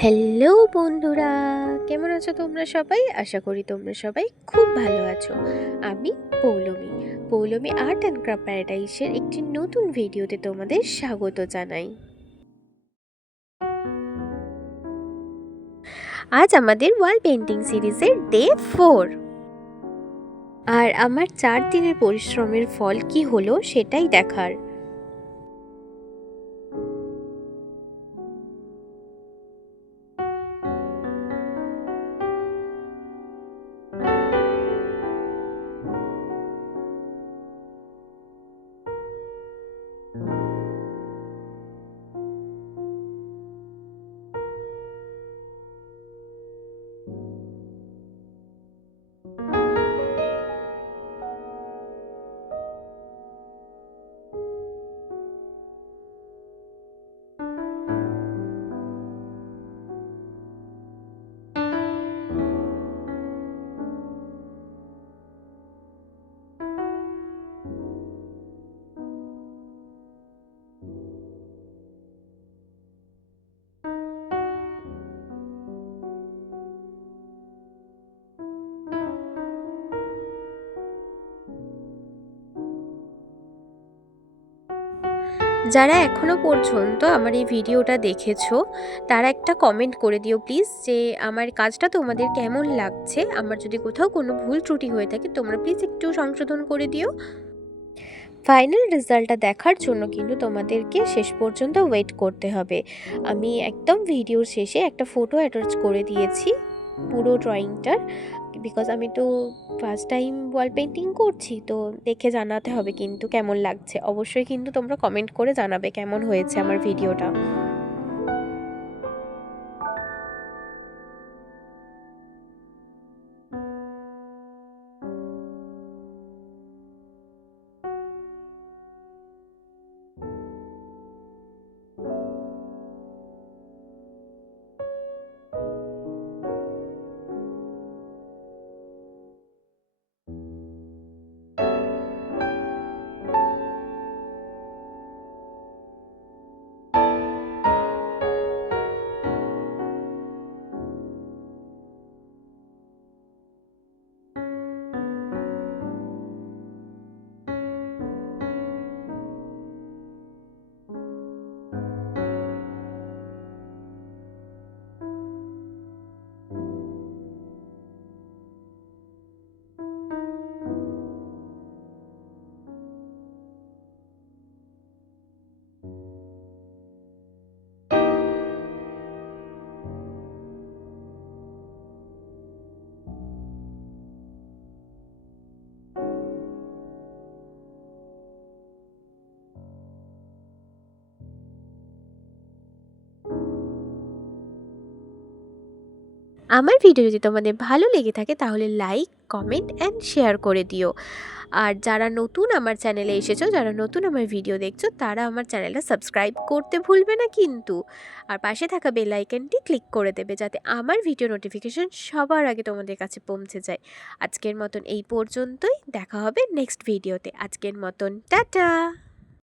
Hello বন্ধুরা, কেমন আছো তোমরা সবাই? আশা করি তোমরা সবাই খুব ভালো আছো। আমি পৌলমী আর্ট অ্যান্ড ক্রাফট প্যারাডাইসের একটি নতুন ভিডিওতে তোমাদের স্বাগত জানাই। আজ আমাদের ওয়াল পেন্টিং সিরিজের ডে 4, আর আমার 4 দিনের পরিশ্রমের ফল কি হলো সেটাই দেখার। যারা এখনও পর্যন্ত আমার এই ভিডিওটা দেখেছো তারা একটা কমেন্ট করে দিও প্লিজ, যে আমার কাজটা তোমাদের কেমন লাগছে। আমার যদি কোথাও কোনো ভুল ত্রুটি হয়ে থাকে তোমরা প্লিজ একটু সংশোধন করে দিও। ফাইনাল রেজাল্টটা দেখার জন্য কিন্তু তোমাদেরকে শেষ পর্যন্ত ওয়েট করতে হবে। আমি একদম ভিডিওর শেষে একটা ফটো অ্যাটাচ করে দিয়েছি পুরো ড্রয়িংটার, বিকজ আমি তো ফার্স্ট টাইম ওয়াল পেন্টিং করছি, তো দেখে জানাতে হবে কিন্তু কেমন লাগছে। অবশ্যই কিন্তু তোমরা কমেন্ট করে জানাবে কেমন হয়েছে আমার ভিডিওটা। আমার ভিডিও যদি তোমাদের ভালো লেগে থাকে তাহলে লাইক, কমেন্ট অ্যান্ড শেয়ার করে দিও। আর যারা নতুন আমার চ্যানেলে এসেছো, যারা নতুন আমার ভিডিও দেখছো, তারা আমার চ্যানেলটা সাবস্ক্রাইব করতে ভুলবে না কিন্তু। আর পাশে থাকা বেল আইকনটি ক্লিক করে দেবে যাতে আমার ভিডিও নোটিফিকেশন সবার আগে তোমাদের কাছে পৌঁছে যায়। আজকের মতন এই পর্যন্তই, দেখা হবে নেক্সট ভিডিওতে। আজকের মতন টাটা।